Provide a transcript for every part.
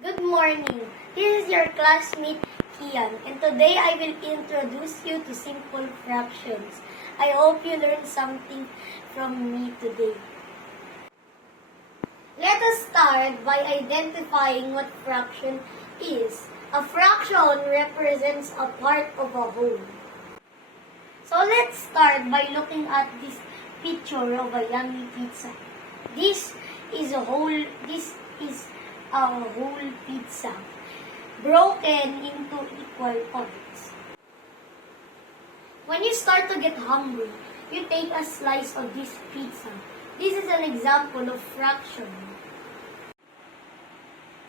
Good morning. This is your classmate Kian, and today I will introduce you to simple fractions. I hope you learned something from me today. Let us start by identifying what fraction is. A fraction represents a part of a whole. So let's start by looking at this picture of a yummy pizza. This is a whole pizza broken into equal parts. When you start to get hungry, you take a slice of this pizza. This is an example of fraction.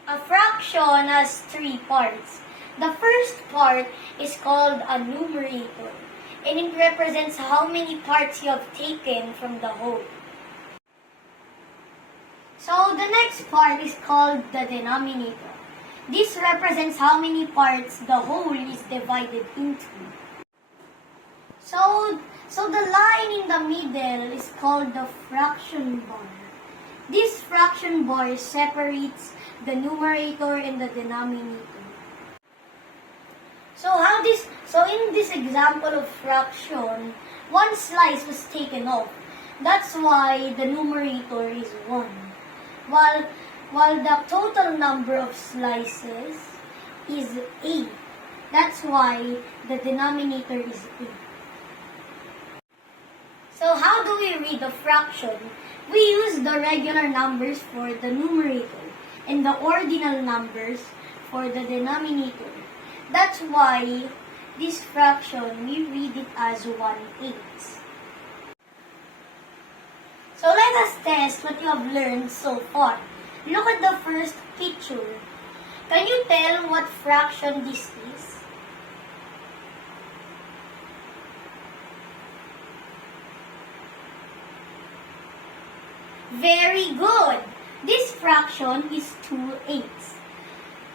A fraction has three parts. The first part is called a numerator, and it represents how many parts you have taken from the whole. So the next part is called the denominator. This represents how many parts the whole is divided into. So the line in the middle is called the fraction bar. This fraction bar separates the numerator and the denominator. So in this example of fraction, one slice was taken off. That's why the numerator is 1. While the total number of slices is 8. That's why the denominator is 8. So how do we read a fraction? We use the regular numbers for the numerator and the ordinal numbers for the denominator. That's why this fraction, we read it as 1/8. So let us test what you have learned so far. Look at the first picture. Can you tell what fraction this is? Very good. This fraction is 2/8.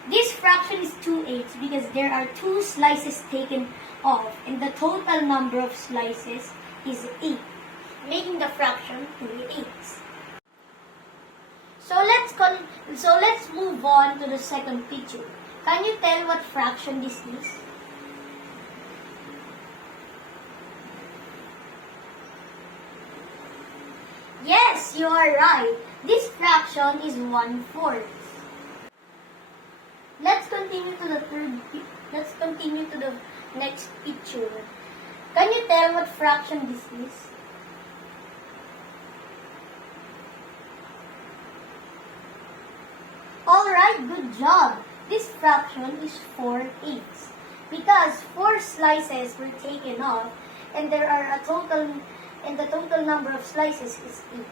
This fraction is 2/8 because there are 2 slices taken off and the total number of slices is 8, making the fraction 2/8. So let's move on to the second picture. Can you tell what fraction this is? Yes, you are right. This fraction is 1/4. Let's continue to the next picture. Can you tell what fraction this is? Alright, good job. This fraction is 4/8 because 4 slices were taken off and the total number of slices is 8.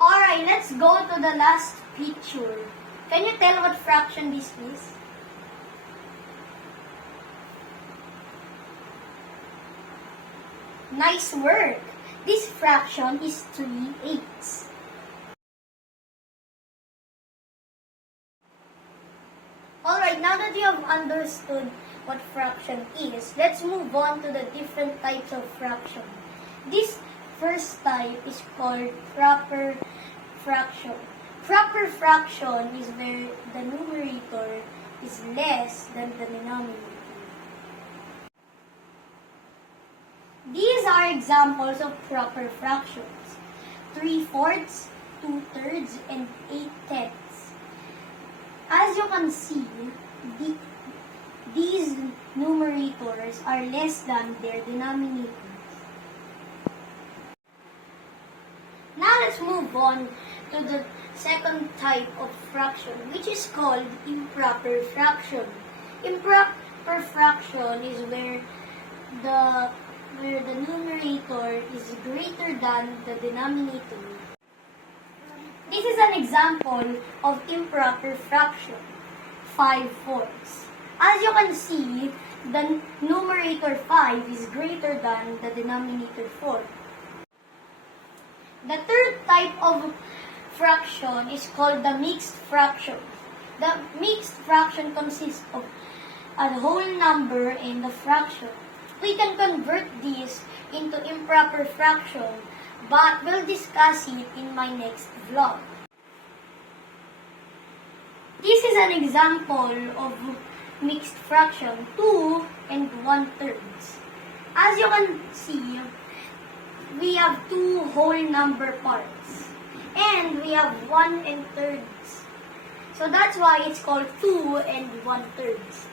Alright, let's go to the last picture. Can you tell what fraction this is? Nice work! This fraction is 3/8. Alright, now that you have understood what fraction is, let's move on to the different types of fraction. This first type is called proper fraction. Proper fraction is where the numerator is less than the denominator. These are examples of proper fractions: 3/4, 2/3, and 8/10. As you can see, these numerators are less than their denominators. Now let's move on to the second type of fraction, which is called improper fraction. Improper fraction is where the numerator is greater than the denominator. This is an example of improper fraction, 5/4. As you can see, the numerator 5 is greater than the denominator 4. The third type of fraction is called the mixed fraction. The mixed fraction consists of a whole number and a fraction. We can convert this into improper fraction, but we'll discuss it in my next vlog. This is an example of mixed fraction, 2 and 1/3. As you can see, we have two whole number parts. And we have 1 and thirds. So that's why it's called 2 and 1/3.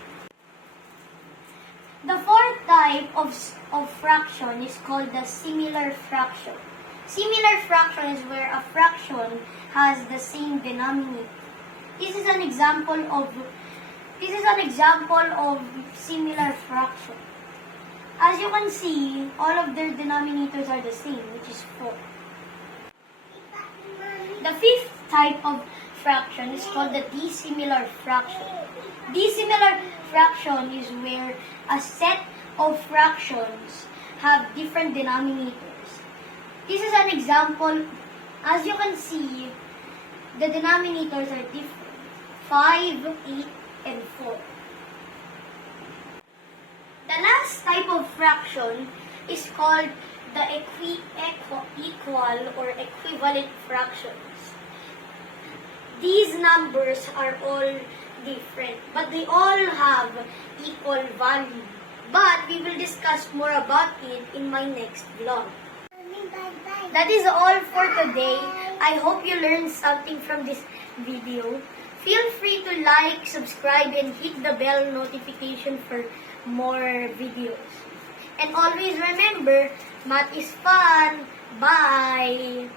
The fourth type of fraction is called the similar fraction. Similar fraction is where a fraction has the same denominator. This is an example of similar fraction. As you can see, all of their denominators are the same, which is 4. The fifth type of fraction is called the dissimilar fraction. Dissimilar fraction is where a set of fractions have different denominators. This is an example. As you can see, the denominators are different. 5, 8, and 4. The last type of fraction is called the equal or equivalent fractions. These numbers are all different, but they all have equal value. But we will discuss more about it in my next vlog. That is all for today. I hope you learned something from this video. Feel free to like, subscribe, and hit the bell notification for more videos. And always remember, math is fun. Bye!